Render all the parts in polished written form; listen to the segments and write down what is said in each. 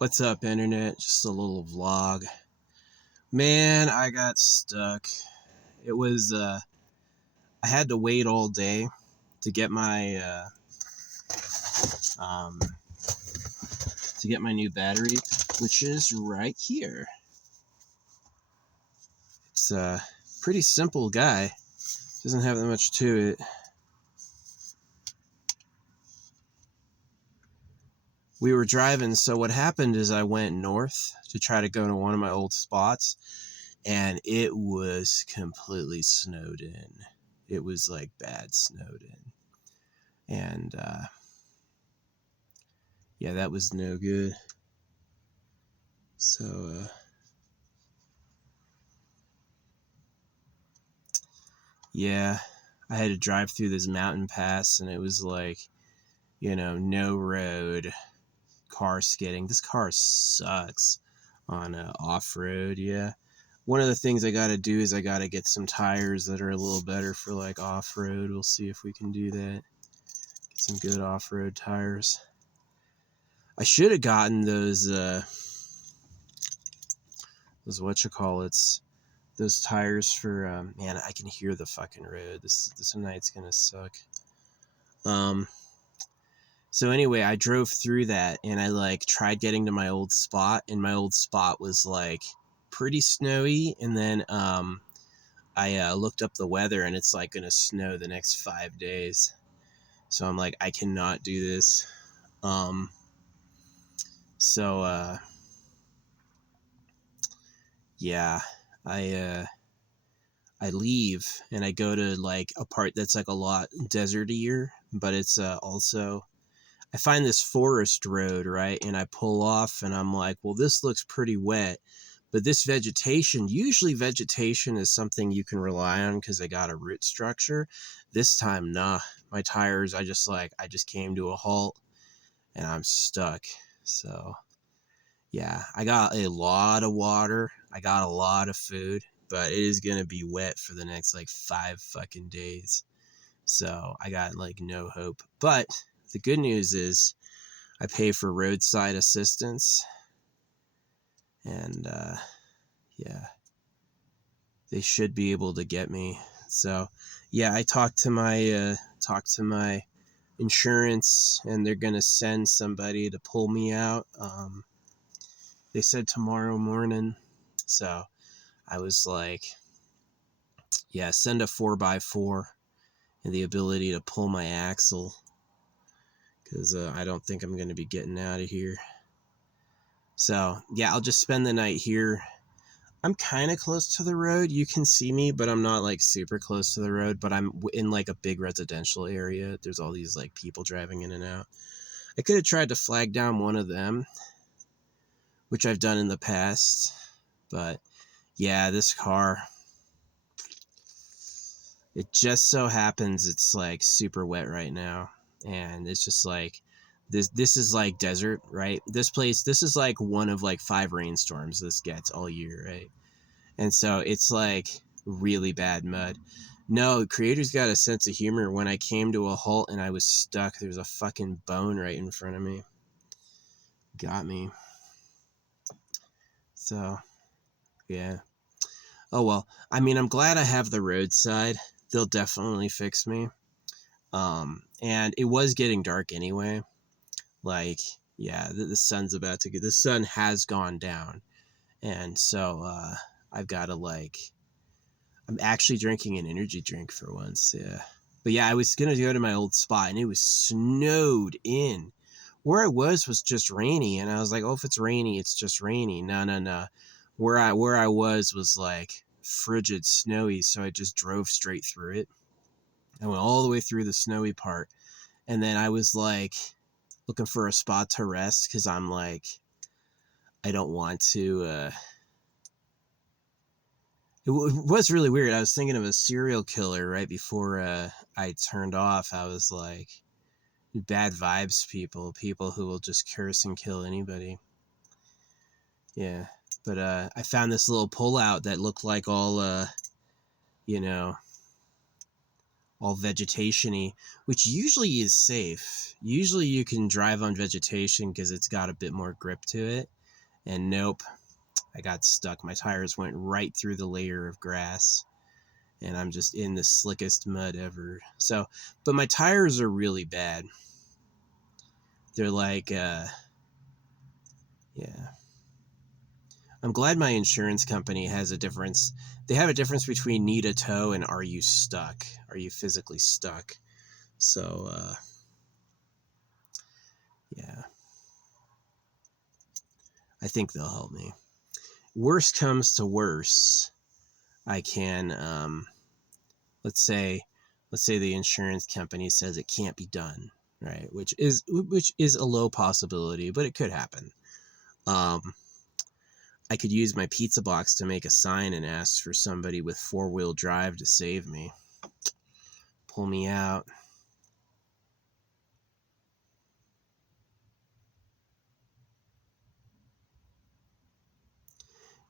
What's up, internet? Just a little vlog. Man, I got stuck. It was, I had to wait all day to get um, my new battery, which is right here. It's a pretty simple guy. Doesn't have that much to it. We were driving, so what happened is I went north to try to go to one of my old spots, and it was completely snowed in. It was like bad snowed in. And yeah, that was no good. So yeah, I had to drive through this mountain pass, and it was like, no road, car skidding. This car sucks on off-road. Yeah, one of the things I got to do is I got to get some tires that are a little better for like off-road. We'll see if we can do that. Get some good off-road tires. I should have gotten those whatchamacallits, those tires for man, I can hear the fucking road. This night's gonna suck. So anyway, I drove through that, and I like tried getting to my old spot, and my old spot was like pretty snowy. And then I looked up the weather, and it's like gonna snow the next 5 days. So I'm like, I cannot do this. So yeah, I leave and I go to like a part that's like a lot desertier, but it's also, I find this forest road, right? And I pull off and I'm like, well, this looks pretty wet, but this vegetation, usually vegetation is something you can rely on because they got a root structure. This time, nah, my tires, I just came to a halt and I'm stuck. So yeah, I got a lot of water. I got a lot of food, but it is going to be wet for the next like 5 fucking days. So I got like no hope. But the good news is I pay for roadside assistance, and yeah, they should be able to get me. So yeah, I talked to my insurance, and they're going to send somebody to pull me out. They said tomorrow morning. So I was like, yeah, send a 4x4 and the ability to pull my axle, because I don't think I'm going to be getting out of here. So yeah, I'll just spend the night here. I'm kind of close to the road. You can see me, but I'm not like super close to the road, but I'm in like a big residential area. There's all these like people driving in and out. I could have tried to flag down one of them, which I've done in the past, but yeah, this car, it just so happens it's like super wet right now, and it's just like this is like desert, right? This is like one of like 5 rainstorms this gets all year, right? And so it's like really bad mud. No, creator's got a sense of humor. When I came to a halt and I was stuck, there was a fucking bone right in front of me. Got me. So yeah. Oh well. I mean, I'm glad I have the roadside. They'll definitely fix me. And it was getting dark anyway. Like, yeah, the sun's about to get, the sun has gone down. And so, I've got to like, I'm actually drinking an energy drink for once. Yeah. But yeah, I was going to go to my old spot and it was snowed in. Where I was just rainy. And I was like, oh, if it's rainy, it's just rainy. No. Where I was like frigid snowy. So I just drove straight through it. I went all the way through the snowy part. And then I was like looking for a spot to rest because I'm like, I don't want to. It was really weird. I was thinking of a serial killer right before I turned off. I was like, bad vibes people who will just curse and kill anybody. Yeah. But I found this little pullout that looked like all, you know, all vegetation-y, which usually is safe. Usually you can drive on vegetation because it's got a bit more grip to it. And nope, I got stuck. My tires went right through the layer of grass, and I'm just in the slickest mud ever. So, but my tires are really bad. They're like, yeah. I'm glad my insurance company has a difference. They have a difference between need a tow and are you stuck? Are you physically stuck? So, yeah. I think they'll help me. Worst comes to worse, I can, let's say the insurance company says it can't be done, right? Which is a low possibility, but it could happen. I could use my pizza box to make a sign and ask for somebody with 4-wheel drive to save me. Pull me out.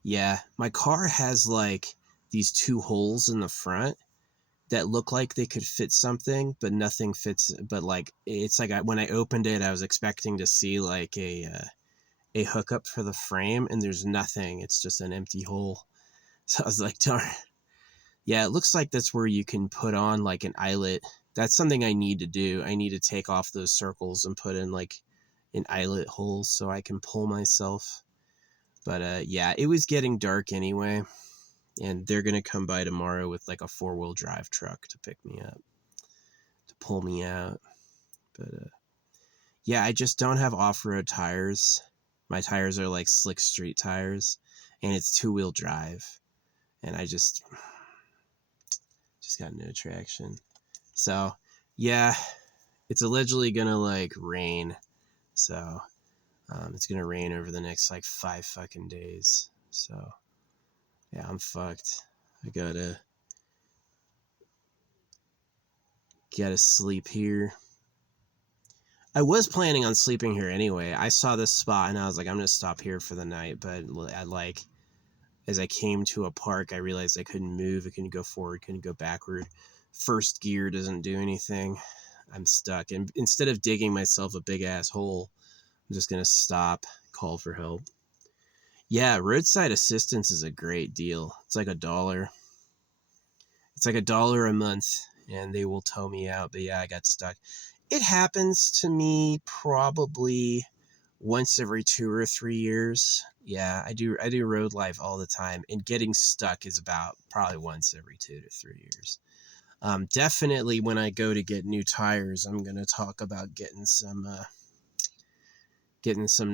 Yeah, my car has like these 2 holes in the front that look like they could fit something, but nothing fits. But like, it's like when I opened it, I was expecting to see like a hookup for the frame, and there's nothing. It's just an empty hole. So I was like, darn. Yeah, it looks like that's where you can put on like an eyelet. That's something I need to do. I need to take off those circles and put in like an eyelet hole so I can pull myself. But yeah, it was getting dark anyway, and they're gonna come by tomorrow with like a 4-wheel drive truck to pick me up, to pull me out. But yeah, I just don't have off-road tires. My tires are like slick street tires, and it's 2-wheel drive, and I just got no traction. So yeah, it's allegedly gonna like rain. So it's gonna rain over the next like 5 fucking days. So yeah, I'm fucked. I gotta sleep here. I was planning on sleeping here anyway. I saw this spot and I was like, I'm gonna stop here for the night. But as I came to a park, I realized I couldn't move. I couldn't go forward, couldn't go backward. First gear doesn't do anything. I'm stuck. And instead of digging myself a big ass hole, I'm just gonna stop, call for help. Yeah, roadside assistance is a great deal. It's like $1. It's like $1 a month, and they will tow me out. But yeah, I got stuck. It happens to me probably once every 2 or 3 years. Yeah, I do road life all the time, and getting stuck is about probably once every 2 to 3 years. Definitely when I go to get new tires, I'm gonna talk about getting some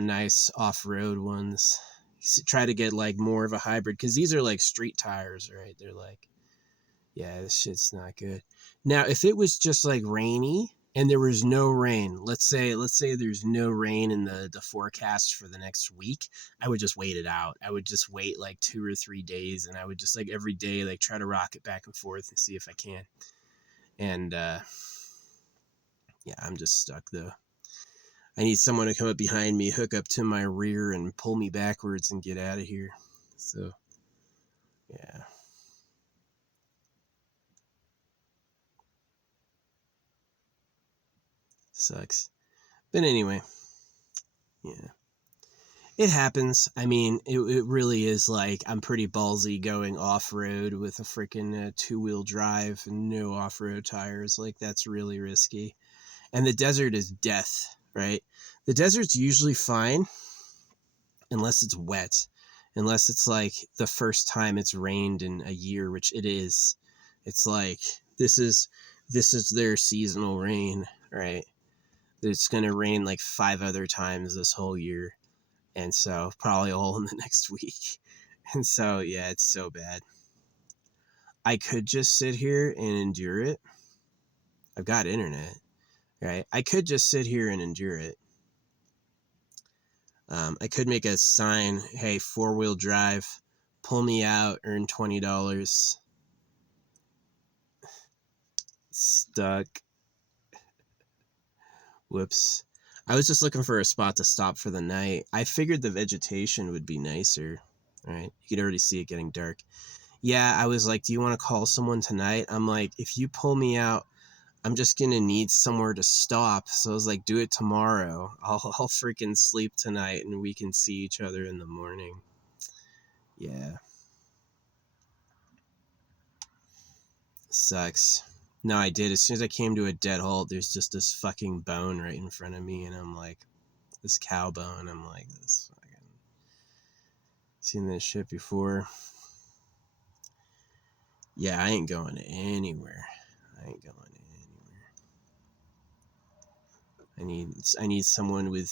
nice off-road ones. Try to get like more of a hybrid, because these are like street tires, right? They're like, yeah, this shit's not good. Now, if it was just like rainy and there was no rain, let's say there's no rain in the forecast for the next week, I would just wait it out. I would just wait like 2 or 3 days, and I would just like every day like try to rock it back and forth and see if I can. And yeah, I'm just stuck though. I need someone to come up behind me, hook up to my rear, and pull me backwards and get out of here. So, yeah. Sucks. But anyway, yeah. It happens. I mean, it really is like, I'm pretty ballsy going off-road with a freaking 2-wheel drive and no off-road tires. Like, that's really risky. And the desert is death, right? The desert's usually fine unless it's wet. Unless it's like the first time it's rained in a year, which it is. It's like, this is their seasonal rain, right? It's going to rain like 5 other times this whole year. And so probably all in the next week. And so, yeah, it's so bad. I could just sit here and endure it. I've got internet, right? I could just sit here and endure it. I could make a sign, hey, 4-wheel drive, pull me out, earn $20. Stuck. Whoops. I was just looking for a spot to stop for the night. I figured the vegetation would be nicer, right? You could already see it getting dark. Yeah, I was like, do you want to call someone tonight? I'm like, if you pull me out, I'm just going to need somewhere to stop. So I was like, do it tomorrow. I'll freaking sleep tonight and we can see each other in the morning. Yeah. Sucks. No, I did. As soon as I came to a dead halt, there's just this fucking bone right in front of me. And I'm like, this cow bone. I'm like, this fucking. Seen this shit before. Yeah, I ain't going anywhere. I ain't going anywhere. I need someone with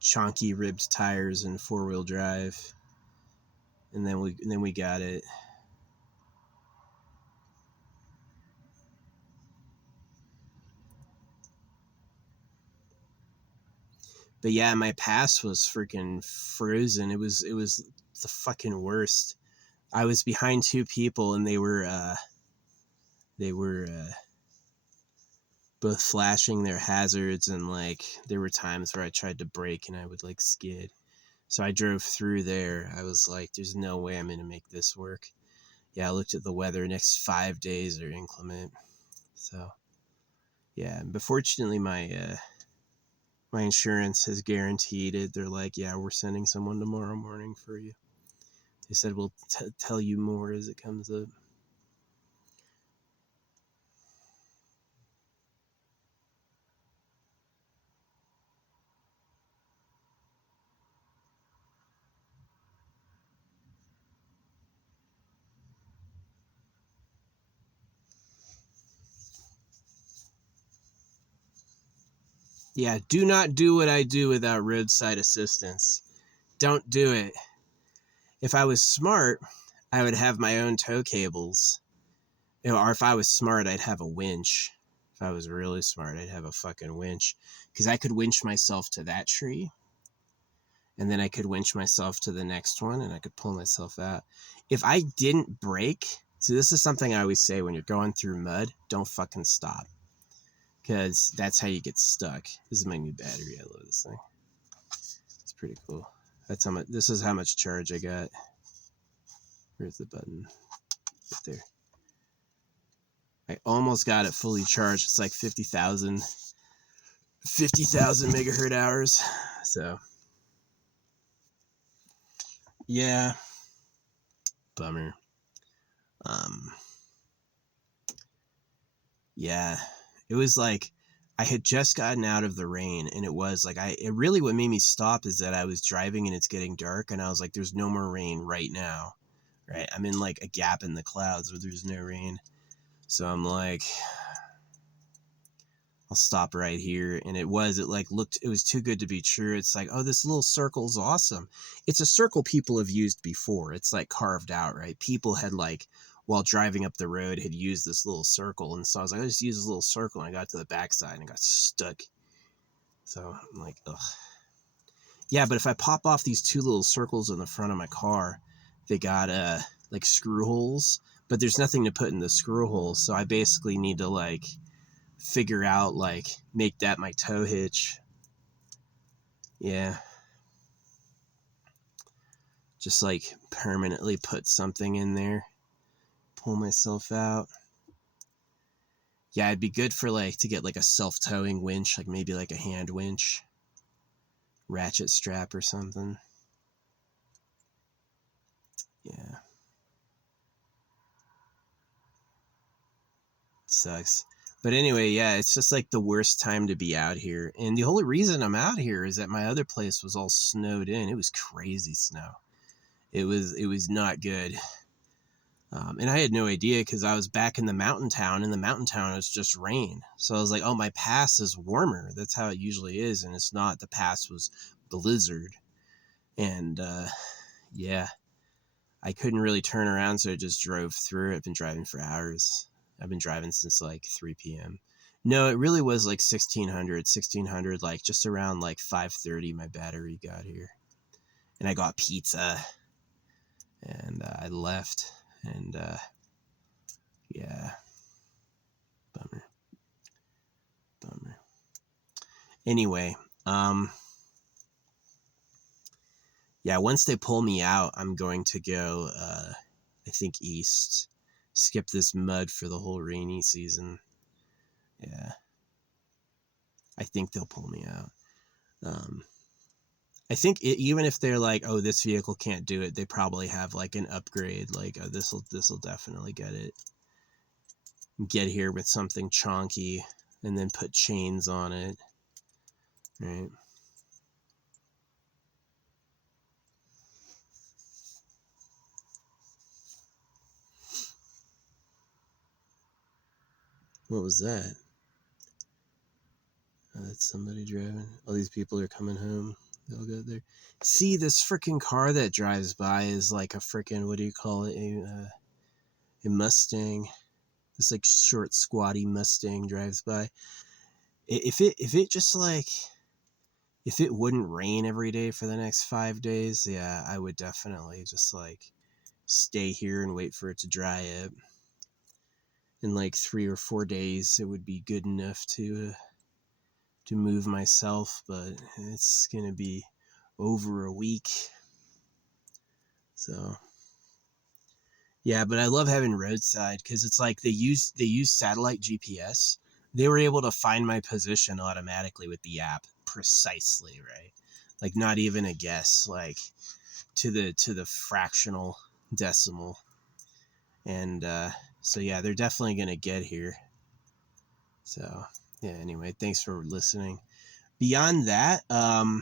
chonky ribbed tires and 4-wheel drive. And then we got it. But yeah, my pass was freaking frozen. It was the fucking worst. I was behind two people and they were both flashing their hazards, and like there were times where I tried to brake and I would like skid. So I drove through there. I was like, there's no way I'm gonna make this work. Yeah, I looked at the weather. Next 5 days are inclement. So yeah, but fortunately my insurance has guaranteed it. They're like, yeah, we're sending someone tomorrow morning for you. They said we'll tell you more as it comes up. Yeah, do not do what I do without roadside assistance. Don't do it. If I was smart, I would have my own tow cables. Or if I was smart, I'd have a winch. If I was really smart, I'd have a fucking winch. Because I could winch myself to that tree. And then I could winch myself to the next one and I could pull myself out. If I didn't brake, so this is something I always say when you're going through mud, don't fucking stop. Because that's how you get stuck. This is my new battery. I love this thing. It's pretty cool. That's how much. This is how much charge I got. Where's the button? Right there. I almost got it fully charged. It's like 50,000 megahertz hours. So yeah, bummer. Yeah, it was like I had just gotten out of the rain, and it was like it really, what made me stop is that I was driving and it's getting dark, and I was like, there's no more rain right now, right? I'm in like a gap in the clouds where there's no rain. So I'm like, I'll stop right here. And it was too good to be true. It's like, oh, this little circle's awesome. It's a circle people have used before. It's like carved out, right? People had like, while driving up the road, had used this little circle. And so I was like, I just use this little circle. And I got to the backside and I got stuck. So I'm like, ugh. Yeah, but if I pop off these two little circles in the front of my car, they got like screw holes, but there's nothing to put in the screw holes. So I basically need to like figure out, like, make that my tow hitch. Yeah. Just like permanently put something in there. Pull myself out. Yeah, it'd be good for like to get like a self-towing winch, like maybe like a hand winch. Ratchet strap or something. Yeah. Sucks. But anyway, yeah, it's just like the worst time to be out here. And the only reason I'm out here is that my other place was all snowed in. It was crazy snow. It was not good. And I had no idea because I was back in the mountain town. In the mountain town, it's just rain. So I was like, oh, my pass is warmer. That's how it usually is. And it's not. The pass was blizzard. And yeah, I couldn't really turn around. So I just drove through. I've been driving for hours. I've been driving since like 3 p.m. No, it really was like 1600, like just around like 5:30, my battery got here. And I got pizza. And I left. And yeah, bummer. Anyway, yeah, once they pull me out, I'm going to go, I I think east. Skip this mud for the whole rainy season. Yeah. I think they'll pull me out. I think even if they're like, oh, this vehicle can't do it, they probably have like an upgrade. Like, oh, this'll definitely get here with something chonky, and then put chains on it. Right. What was that? Oh, that's somebody driving. All these people are coming home. They'll go there. See, this freaking car that drives by is like a freaking, what do you call it? A Mustang. This like short, squatty Mustang drives by. If it just like, if it wouldn't rain every day for the next 5 days, yeah, I would definitely just like stay here and wait for it to dry up. In like 3 or 4 days, it would be good enough to move myself, but it's gonna be over a week. So yeah, but I love having roadside because it's like they use satellite GPS. They were able to find my position automatically with the app precisely, right? Like not even a guess, like to the fractional decimal. And so yeah, they're definitely gonna get here. So yeah, anyway, thanks for listening. Beyond that, a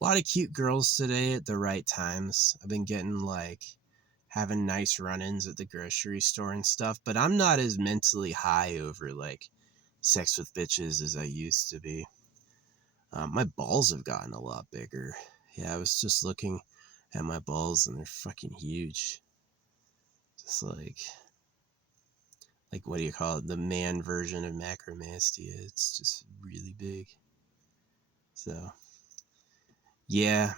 lot of cute girls today at the right times. I've been getting like having nice run-ins at the grocery store and stuff, but I'm not as mentally high over like sex with bitches as I used to be. My balls have gotten a lot bigger. Yeah, I was just looking at my balls and they're fucking huge. Just like what do you call it? The man version of macromastia. It's just really big. So yeah,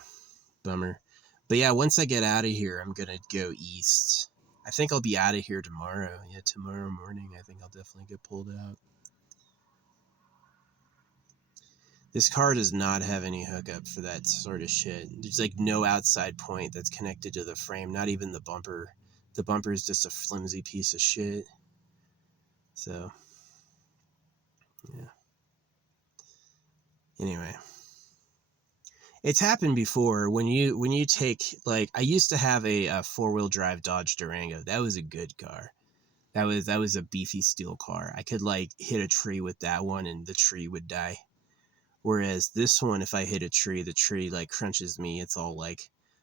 bummer. But yeah, once I get out of here, I'm gonna go east. I think I'll be out of here tomorrow. Yeah, tomorrow morning, I think I'll definitely get pulled out. This car does not have any hookup for that sort of shit. There's like no outside point that's connected to the frame, not even the bumper. The bumper is just a flimsy piece of shit. So, yeah. Anyway. It's happened before when you take, like, I used to have a 4-wheel drive Dodge Durango. That was a good car. That was a beefy steel car. I could like hit a tree with that one and the tree would die. Whereas this one, if I hit a tree, the tree like crunches me. It's all like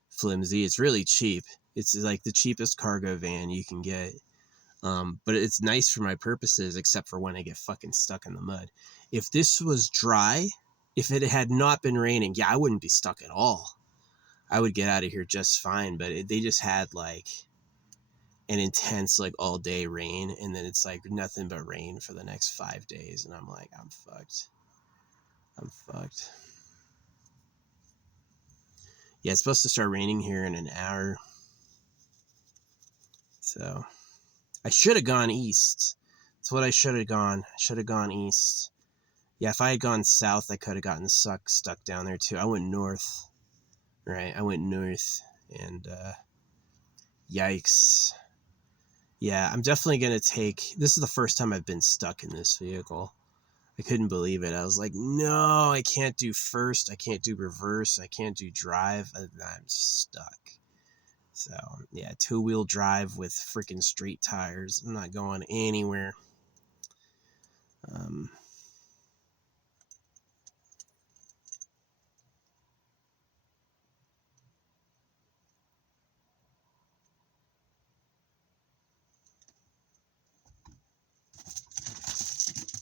flimsy. It's really cheap. It's like the cheapest cargo van you can get. But it's nice for my purposes, except for when I get fucking stuck in the mud. If this was dry, if it had not been raining, yeah, I wouldn't be stuck at all. I would get out of here just fine. But they just had like an intense like all day rain, and then it's like nothing but rain for the next 5 days, and I'm like, I'm fucked. Yeah, it's supposed to start raining here in an hour. So I should have gone east. That's what I should have gone. I should have gone east. Yeah, if I had gone south, I could have gotten stuck down there too. I went north. Right, I went north, and yikes. Yeah, I'm definitely gonna take. This is the first time I've been stuck in this vehicle. I couldn't believe it. I was like, no, I can't do first. I can't do reverse. I can't do drive. I'm stuck. So, yeah, 2-wheel drive with freaking street tires. I'm not going anywhere.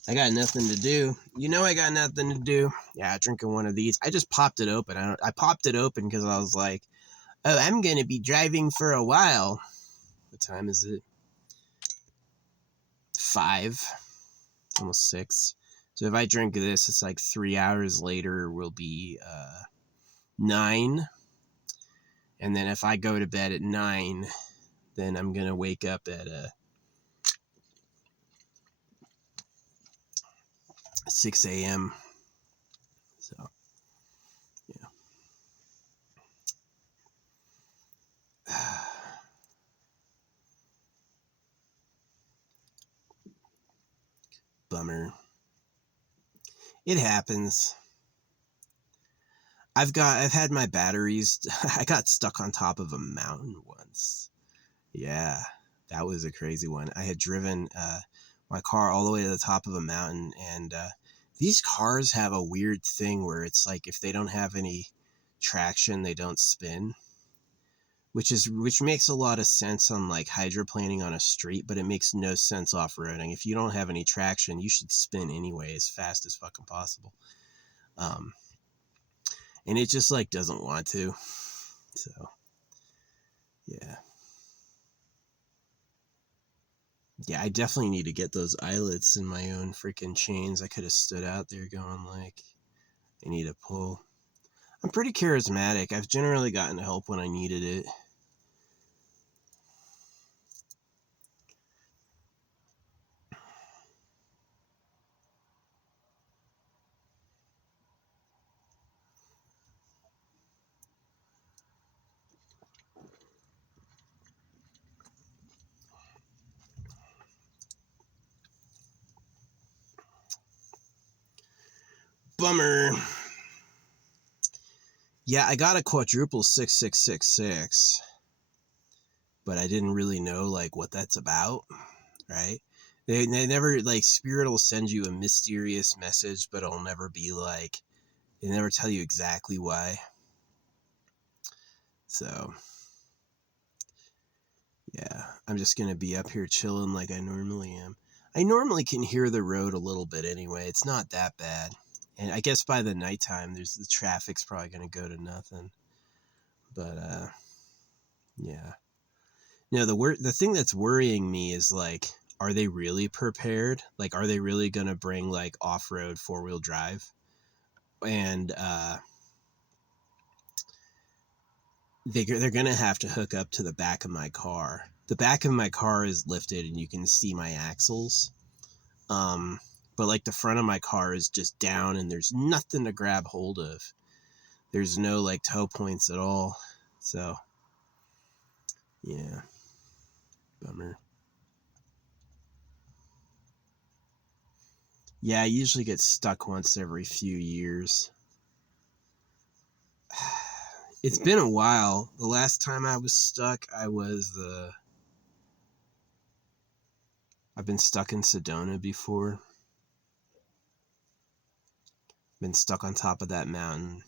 I got nothing to do. You know I got nothing to do. Yeah, drinking one of these. I just popped it open. I popped it open because I was like, oh, I'm going to be driving for a while. What time is it? 5. It's almost 6. So if I drink this, it's like 3 hours later will be 9. And then if I go to bed at 9, then I'm going to wake up at 6 a.m. So, yeah. Bummer. It happens. I've had my batteries. I got stuck on top of a mountain once. Yeah, that was a crazy one. I had driven my car all the way to the top of a mountain, and these cars have a weird thing where it's like if they don't have any traction, they don't spin, which makes a lot of sense on like hydroplaning on a street, but it makes no sense off-roading. If you don't have any traction, you should spin anyway as fast as fucking possible. And it just like doesn't want to. So, yeah. Yeah, I definitely need to get those eyelets in my own freaking chains. I could have stood out there going like, I need a pull. I'm pretty charismatic. I've generally gotten help when I needed it. Bummer. Yeah, I got a quadruple 6666, but I didn't really know like what that's about, right? They never like Spirit will send you a mysterious message, but it'll never be like they never tell you exactly why. So yeah, I'm just gonna be up here chilling like I normally am. I normally can hear the road a little bit anyway. It's not that bad. And I guess by the nighttime, the traffic's probably going to go to nothing. But, yeah. No, the thing that's worrying me is, like, are they really prepared? Like, are they really going to bring, like, off-road four-wheel drive? And, they're going to have to hook up to the back of my car. The back of my car is lifted and you can see my axles. But like the front of my car is just down and there's nothing to grab hold of. There's no like tow points at all. So, yeah, bummer. Yeah, I usually get stuck once every few years. It's been a while. The last time I was stuck, I've been stuck in Sedona before. Been stuck on top of that mountain.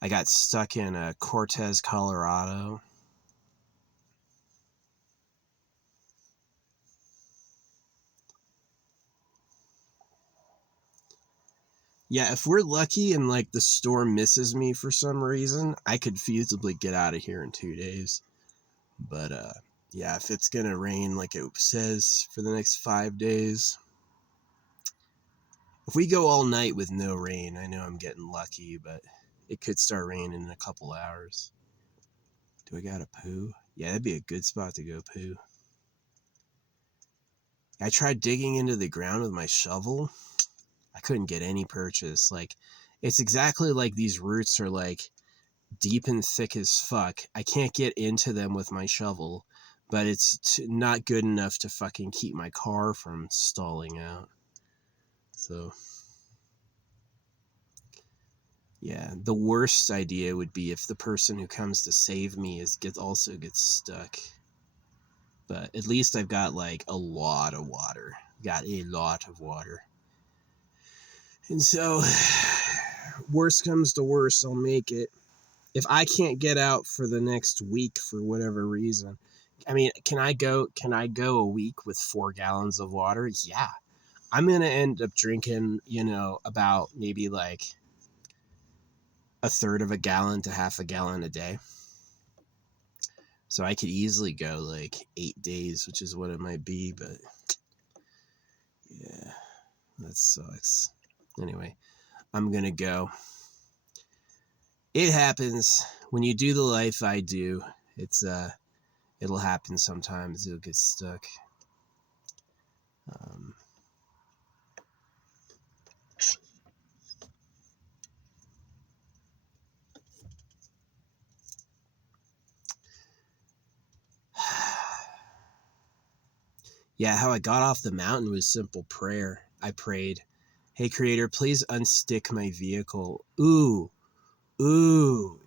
I got stuck in Cortez, Colorado. Yeah, if we're lucky and like the storm misses me for some reason, I could feasibly get out of here in 2 days. But yeah, if it's gonna rain like it says for the next 5 days, if we go all night with no rain, I know I'm getting lucky, but it could start raining in a couple hours. Do I got a poo? Yeah, that'd be a good spot to go poo. I tried digging into the ground with my shovel. I couldn't get any purchase. Like, it's exactly like these roots are like deep and thick as fuck. I can't get into them with my shovel, but it's not good enough to fucking keep my car from stalling out. So, yeah, the worst idea would be if the person who comes to save me also gets stuck. But at least I've got like a lot of water. Got a lot of water. And so, worst comes to worst, I'll make it. If I can't get out for the next week for whatever reason, I mean, can I go a week with 4 gallons of water? Yeah. I'm going to end up drinking, about maybe like a third of a gallon to half a gallon a day. So I could easily go like 8 days, which is what it might be, but yeah, that sucks. Anyway, I'm going to go. It happens when you do the life I do. It'll happen sometimes. You'll get stuck. Yeah, how I got off the mountain was simple prayer. I prayed, "Hey, Creator, please unstick my vehicle." Ooh,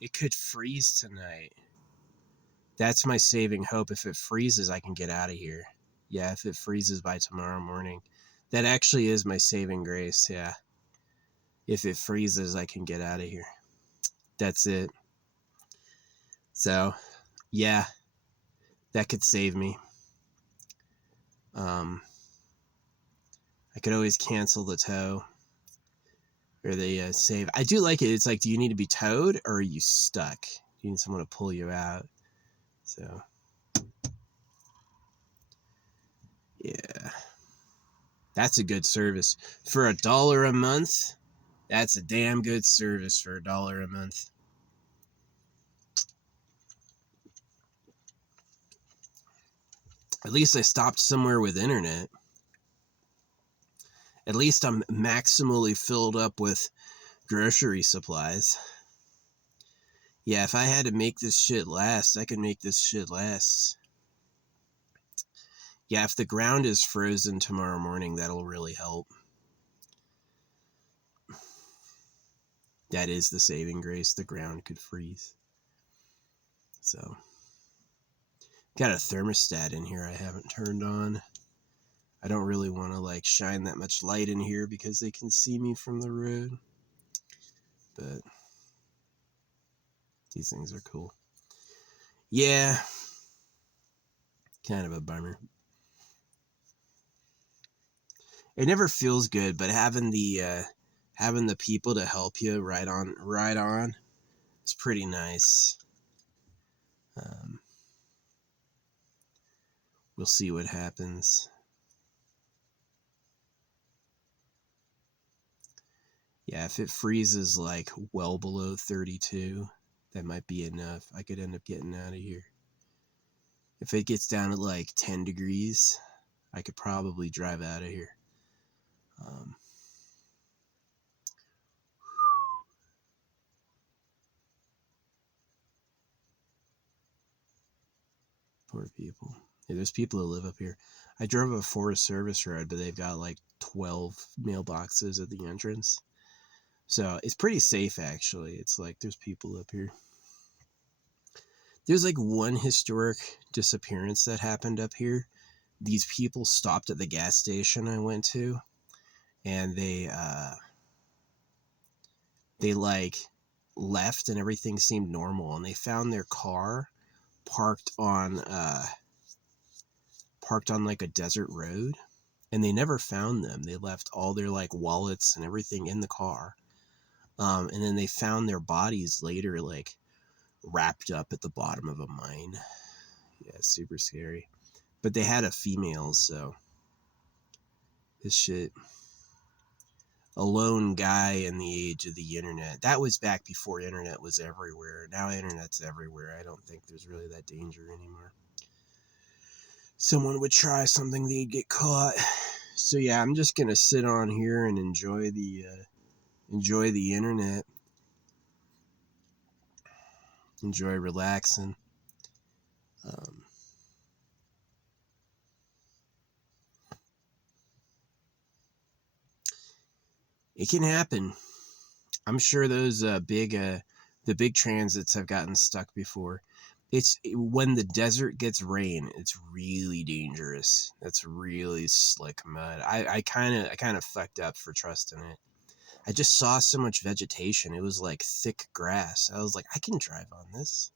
it could freeze tonight. That's my saving hope. If it freezes, I can get out of here. Yeah, if it freezes by tomorrow morning. That actually is my saving grace, yeah. If it freezes, I can get out of here. That's it. So, yeah, that could save me. I could always cancel the tow or the save. I do like it. It's like, do you need to be towed or are you stuck? You need someone to pull you out. So, yeah, that's a good service. For $1 a month, that's a damn good service for $1 a month. At least I stopped somewhere with internet. At least I'm maximally filled up with grocery supplies. Yeah, if I had to make this shit last, I could make this shit last. Yeah, if the ground is frozen tomorrow morning, that'll really help. That is the saving grace. The ground could freeze. So, got a thermostat in here I haven't turned on. I don't really want to like shine that much light in here because they can see me from the road. But these things are cool. Yeah, kind of a bummer. It never feels good, but having the people to help you ride on, it's pretty nice. We'll see what happens. Yeah, if it freezes like well below 32, that might be enough. I could end up getting out of here. If it gets down to like 10 degrees, I could probably drive out of here. Poor people. Yeah, there's people who live up here. I drove a Forest Service road, but they've got like 12 mailboxes at the entrance. So it's pretty safe, actually. It's like there's people up here. There's like one historic disappearance that happened up here. These people stopped at the gas station I went to, and they like left, and everything seemed normal. And they found their car parked on like a desert road, and they never found them. They left all their like wallets and everything in the car. And then they found their bodies later, like wrapped up at the bottom of a mine. Yeah, super scary. But they had a female, so this shit. A lone guy in the age of the internet. That was back before internet was everywhere. Now internet's everywhere. I don't think there's really that danger anymore. Someone would try something, they'd get caught. So yeah, I'm just gonna sit on here and enjoy the internet. Enjoy relaxing. It can happen. I'm sure those the big transits have gotten stuck before. It's when the desert gets rain, it's really dangerous. That's really slick mud. I kind of fucked up for trusting it. I just saw so much vegetation. It was like thick grass. I was like, I can drive on this.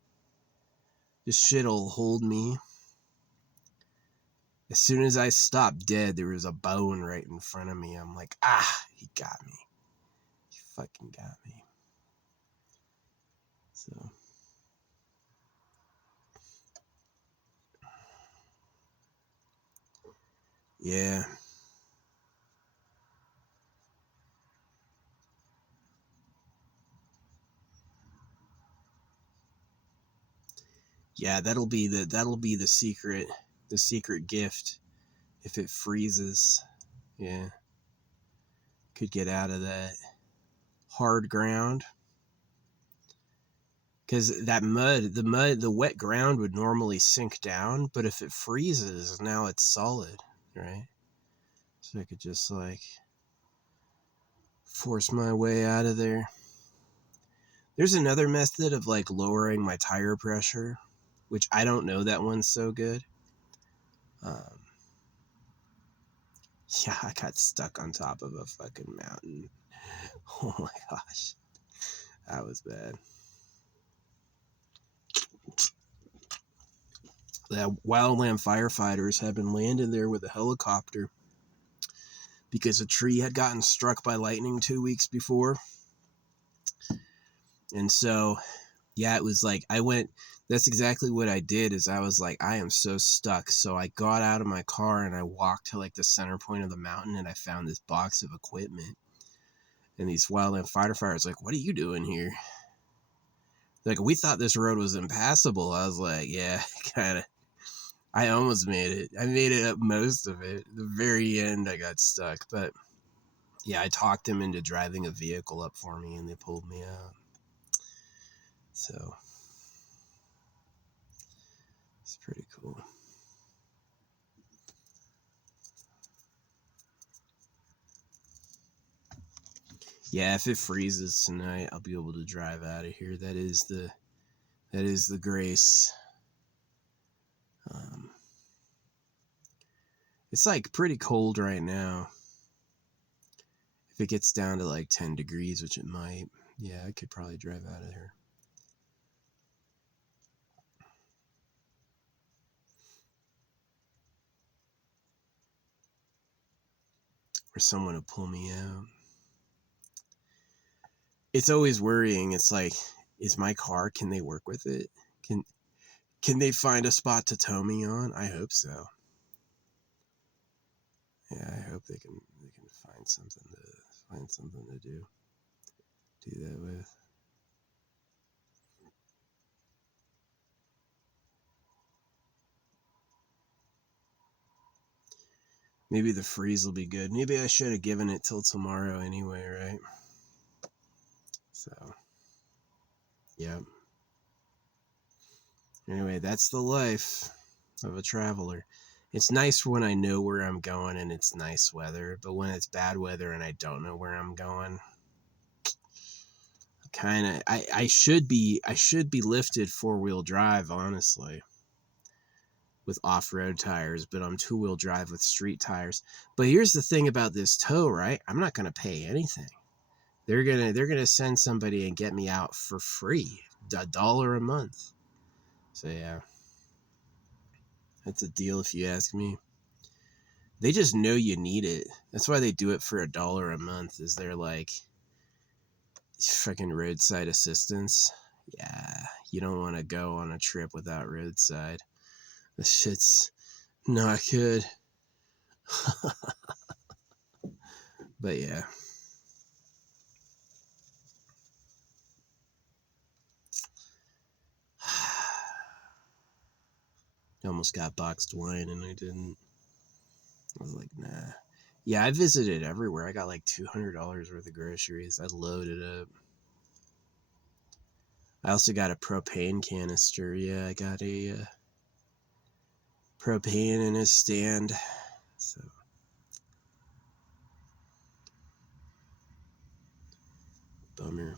This shit'll hold me. As soon as I stopped dead, there was a bone right in front of me. I'm like, he got me. He fucking got me. So. Yeah. Yeah, that'll be the secret gift if it freezes. Yeah. Could get out of that hard ground. Because that the wet ground would normally sink down, but if it freezes, now it's solid, right? So I could just like force my way out of there. There's another method of like lowering my tire pressure, which I don't know that one's so good. Yeah, I got stuck on top of a fucking mountain. Oh my gosh. That was bad. The wildland firefighters had been landed there with a helicopter because a tree had gotten struck by lightning 2 weeks before. And so, yeah, it was like that's exactly what I did is I was like, I am so stuck. So I got out of my car and I walked to like the center point of the mountain and I found this box of equipment. And these wildland firefighters like, what are you doing here? Like, we thought this road was impassable. I was like, yeah, kind of. I almost made it. I made it up most of it. The very end, I got stuck. But yeah, I talked them into driving a vehicle up for me and they pulled me out. So it's pretty cool. Yeah, if it freezes tonight, I'll be able to drive out of here. That is the grace. It's like pretty cold right now. If it gets down to like 10 degrees, which it might, yeah, I could probably drive out of here. Or someone to pull me out. It's always worrying. It's like, is my car, can they work with it? Can they find a spot to tow me on? I hope so. Yeah, I hope they can find something to do that with. Maybe the freeze will be good. Maybe I should have given it till tomorrow anyway, right? So, yeah. Anyway, that's the life of a traveler. It's nice when I know where I'm going and it's nice weather, but when it's bad weather and I don't know where I'm going, I should be lifted 4-wheel drive, honestly, with off-road tires, but I'm 2-wheel drive with street tires. But here's the thing about this tow, right? I'm not going to pay anything. They're gonna send somebody and get me out for free, $1 a month. So yeah, that's a deal if you ask me. They just know you need it. That's why they do it for $1 a month. Is they're like fucking roadside assistance. Yeah, you don't want to go on a trip without roadside. This shit's not good. But yeah. I almost got boxed wine and I didn't. I was like, nah. Yeah, I visited everywhere. I got like $200 worth of groceries. I loaded up. I also got a propane canister. Yeah, I got a propane in a stand. So bummer.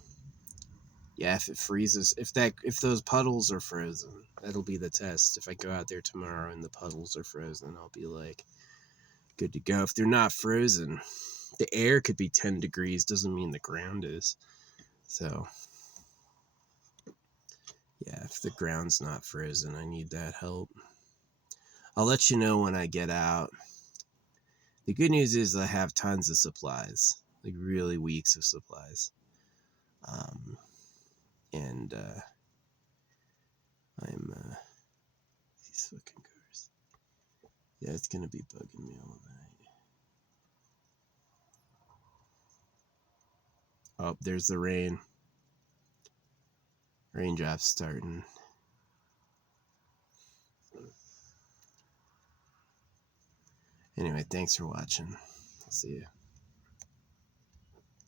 Yeah, if it freezes, if those puddles are frozen, that'll be the test. If I go out there tomorrow and the puddles are frozen, I'll be like, good to go. If they're not frozen, the air could be 10 degrees, doesn't mean the ground is. So, yeah, if the ground's not frozen, I need that help. I'll let you know when I get out. The good news is I have tons of supplies, like really weeks of supplies. And I'm these fucking cars. Yeah, it's gonna be bugging me all night. Oh, there's the rain. Raindrops starting. Anyway, thanks for watching. I'll see you.